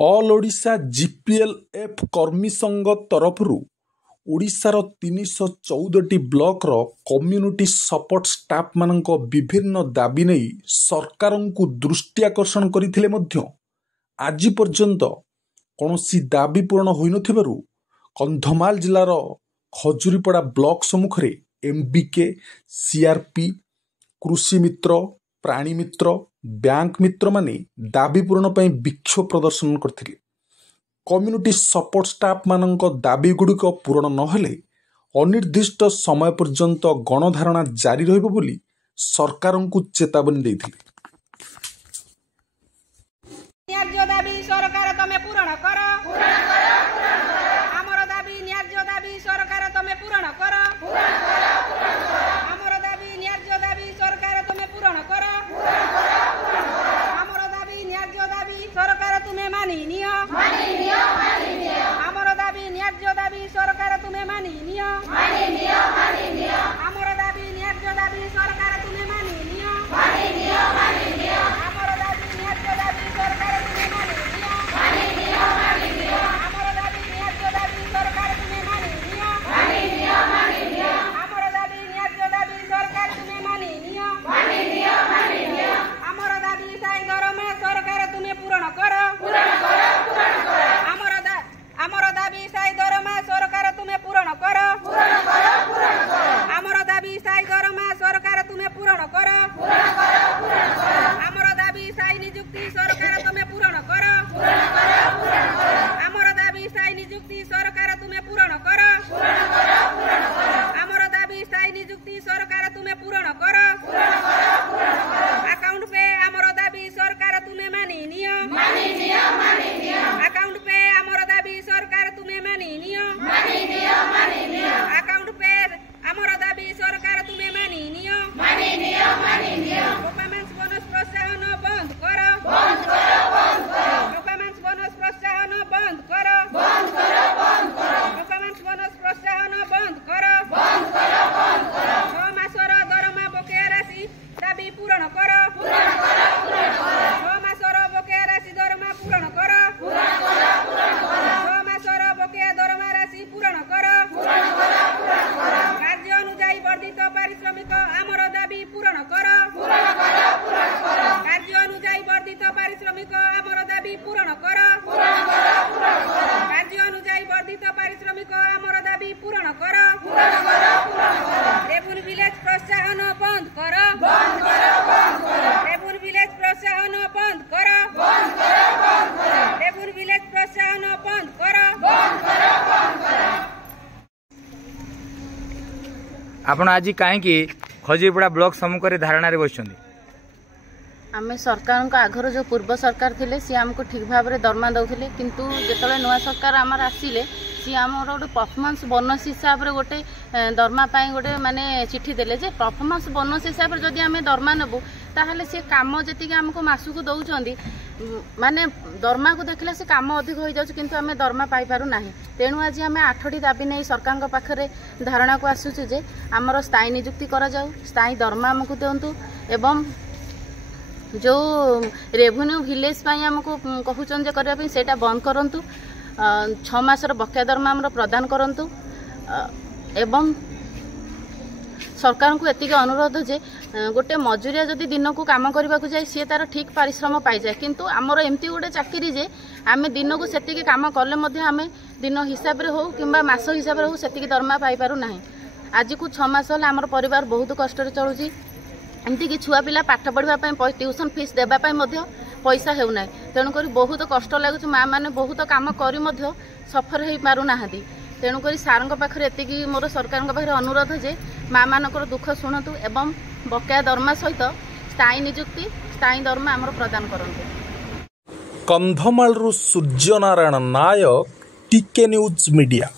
All Odisha जीपीएलएफ कर्मी संघ तरफरु ओडिशार 314 ब्लॉकर कम्युनिटी सपोर्ट स्टाफ मानक विभिन्न दाबी नहीं सरकार को दृष्टि आकर्षण करथिले मध्य आज पर्यंत कौनसी दाबी पूर्ण होई नथिबारु कंधमाल जिलार खजुरीपड़ा ब्लॉक सम्मुख रे एमबीके सीआरपी कृषि मित्र प्राणी मित्र बैंक मित्र माने दाबी पूरण पर विक्षोभ प्रदर्शन करथिले। कम्युनिटी सपोर्ट स्टाफ मानक दाबी गुड़िक पूरण नहेले अनिर्दिष्ट समय पर्यंत गणधारणा जारी रहिबो बोली सरकार को चेतावनी देथिले। न्याय्य दाबी सरकार तमे पूरण कर हमर दाबी न्याय्य दाबी सरकार तमे पूरण कर हमर दाबी न्याय्य दाबी सरकार तमे पूरण कर हमर दाबी न्याय्य दाबी सरकार तुमे मानि नियो हमर दाबी न्याय्य दाबी सरकार तुमे मानि नियो हमर दाबी न्याय्य दाबी सरकार तुमे मानि नियो हमर दाबी न्याय्य दाबी सरकार तुमे मानि नियो हमर दाबी न्याय्य दाबी सरकार तुमे मानि नियो हमर दाबी न्याय्य दाबी सरकार तुमे मानि नियो हमर दाबी साई दरमा सरकार तुमे पूरण कर हमर दाबी साई दरमा सरकार तुमे पूरण कर हमर दाबी साई दरमा सरकार तुमे पूरण कर हमर दाबी साई नियुक्ति सरकार तुमे पूरण कर हमर दाबी साई नियुक्ति सरकार तुमे पूरण कर हमर दाबी साई नियुक्ति सरकार तुमे पूरण कर अकाउंट पे हमर दाबी सरकार तुमे मानि नियो अकाउंट पे हमर दाबी सरकार तुमे मानि नियो अकाउंट पे हमर दाबी सरकार तुमे मानि नियो परफॉर्मेंस बोनस प्रोत्साहन बंद कर परफॉर्मेंस बोनस प्रोत्साहन बंद कर परफॉर्मेंस बोनस प्रोत्साहन बंद कर 6 मासर दरमा बकेया राशि दाबी पूरण कर 6 मासर बकेया राशि दरमा पूरण कर 6 मासर बकेया दरमा राशि पूरण कर कार्य अनुଯାୟୀ वर्धित पारिश्रमिक आमर दाबी पूरण कर कार्य अनुଯାୟୀ वर्धित पारिश्रमिक आमर दाबी पूरण कर कार्य अनुଯାୟୀ वर्धित पारिश्रमिक आमर दाबी पूरण कर रेवन्यू विलेज प्रोत्साहन बंद कर रेवन्यू विलेज प्रोत्साहन बंद कर रेवन्यू विलेज प्रोत्साहन बंद कर आपण आज कहीं खजुरीपड़ा ब्लॉक सम्मुख धारणा बस आम सरकार आगर जो पूर्व सरकार थे सी आमको ठीक भाव में दरमा दौले किंतु जो नुआ सरकार आमर आसिले सी आमर गोटे परफॉर्मेंस बोनस हिसाब से गोटे दरमा गोटे माने चिठी देले जे परफॉर्मेंस बोनस हिसाब से जदि आम दरमा नेबू ताहले सी काम जी आमको मासक दौरान माने दरमा को देखले से काम अधिक हो जाऊँ किंतु आम दरमा पाई पारु नाही। तेणु आज आम 8टी दाबी नहीं सरकार पाखरे धारणा को आसुचु जे आमर स्थायी नियुक्ति करा जाऊ स्थायी दरमा आमको दिंतु एवं जो रेवेन्यू विलेज आमको कहूँ करने से बंद करूँ 6 मासर बकेया दरमा आमर प्रदान करूँ एवं सरकार को एतिक अनुरोध जे गोटे मजूरिया जदि दिन को काम करने को जाए सी तार ठीक पारिश्रम पाई जाए किंतु आमर एमती गोटे चाकरी जे आम दिन को सेतिक काम कले आम दिन हिसाब से हो कि मास हिसाब से हो सेतिक दरमा पाई पारु नाही। आज को 6 मास है आमर परिवार बहुत कष्ट चलुची एमती कि छुआ पिला पाठ पढ़ाई ट्यूशन फीस देवाई पैसा होना तेणुक बहुत कष्ट लगुच माँ मैंने बहुत कम कर सफर हो पारना तेणुक सार पाखे एति मोर सरकार पाखे अनुरोध जे माँ मानकर दुख शुणु एवं बकेया दरमा सहित स्थायी नियुक्ति स्थायी दरमा आमर प्रदान करते। कंधमाल सूर्यनारायण नायक टीके न्यूज मीडिया।